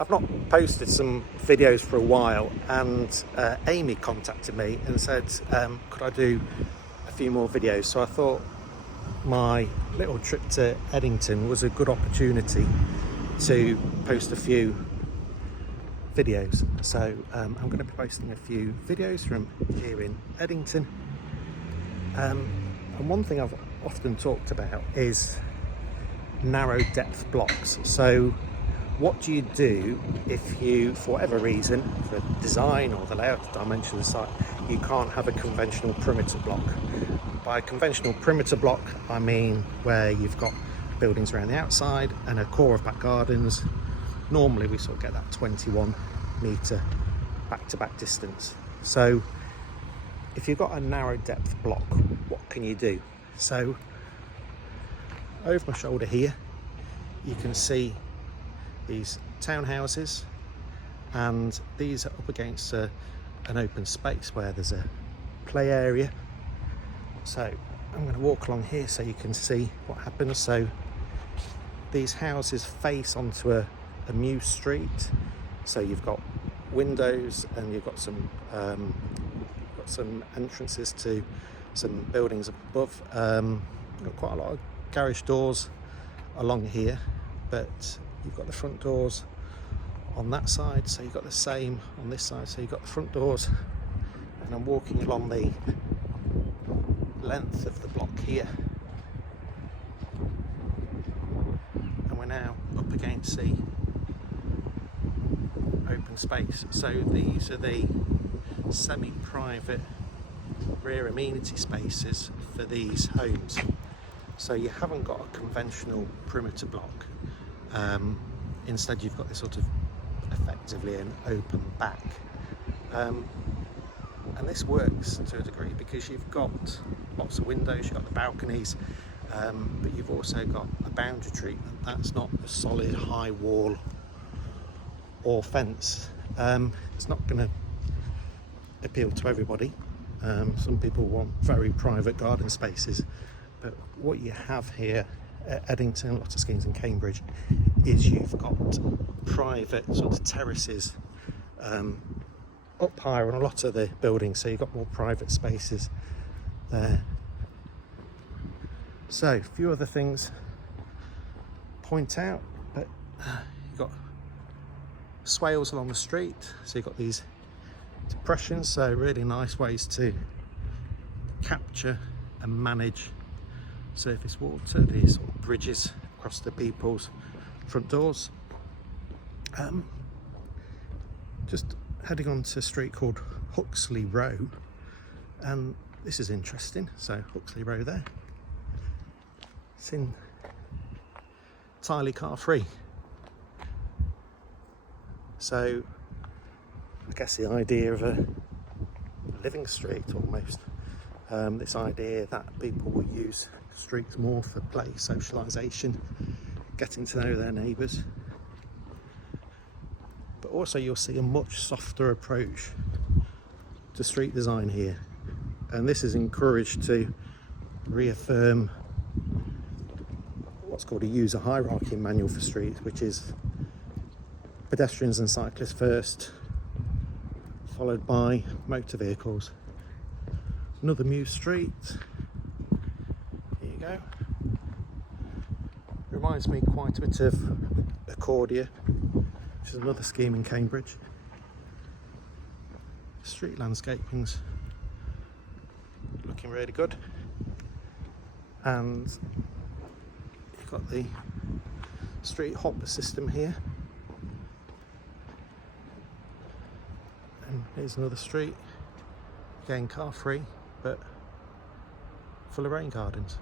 I've not posted some videos for a while, and Amy contacted me and said, could I do a few more videos? So I thought my little trip to Eddington was a good opportunity to post a few videos. So I'm going to be posting a few videos from here in Eddington. And one thing I've often talked about is narrow depth blocks. So what do you do if you, for whatever reason, for design or the layout dimension of the site, you can't have a conventional perimeter block? By conventional perimeter block, I mean where you've got buildings around the outside and a core of back gardens. Normally we sort of get that 21 metre back-to-back distance. So if you've got a narrow depth block, what can you do? So over my shoulder here, you can see these townhouses, and these are up against an open space where there's a play area. So I'm going to walk along here so you can see what happens. So these houses face onto a mews street, so you've got windows and you've got some entrances to some buildings above. Got quite a lot of garage doors along here, but you've got the front doors on that side, so you've got the same on this side, so you've got the front doors. And I'm walking along the length of the block here, and we're now up against the open space. So these are the semi-private rear amenity spaces for these homes. So you haven't got a conventional perimeter block. Instead you've got this sort of effectively an open back, and this works to a degree because you've got lots of windows, you've got the balconies, but you've also got a boundary treatment. That's not a solid high wall or fence. It's not going to appeal to everybody. Some people want very private garden spaces, but what you have here at Eddington, lots of schemes in Cambridge, is you've got private sort of terraces up higher on a lot of the buildings, so you've got more private spaces there. So a few other things point out, but you've got swales along the street, so you've got these depressions, so really nice ways to capture and manage surface water. These sort of bridges across the people's front doors. Just heading on to a street called Huxley Row, and this is interesting. So Huxley Row there, it's entirely car free. So I guess the idea of a living street almost, this idea that people will use streets more for play, socialisation, getting to know their neighbours. But also you'll see a much softer approach to street design here, and this is encouraged to reaffirm what's called a user hierarchy manual for streets, which is pedestrians and cyclists first, followed by motor vehicles. Another mews street, here you go. Reminds me quite a bit of Accordia, which is another scheme in Cambridge. Street landscaping's looking really good, and you've got the street hopper system here. And here's another street, again car free, but full of rain gardens.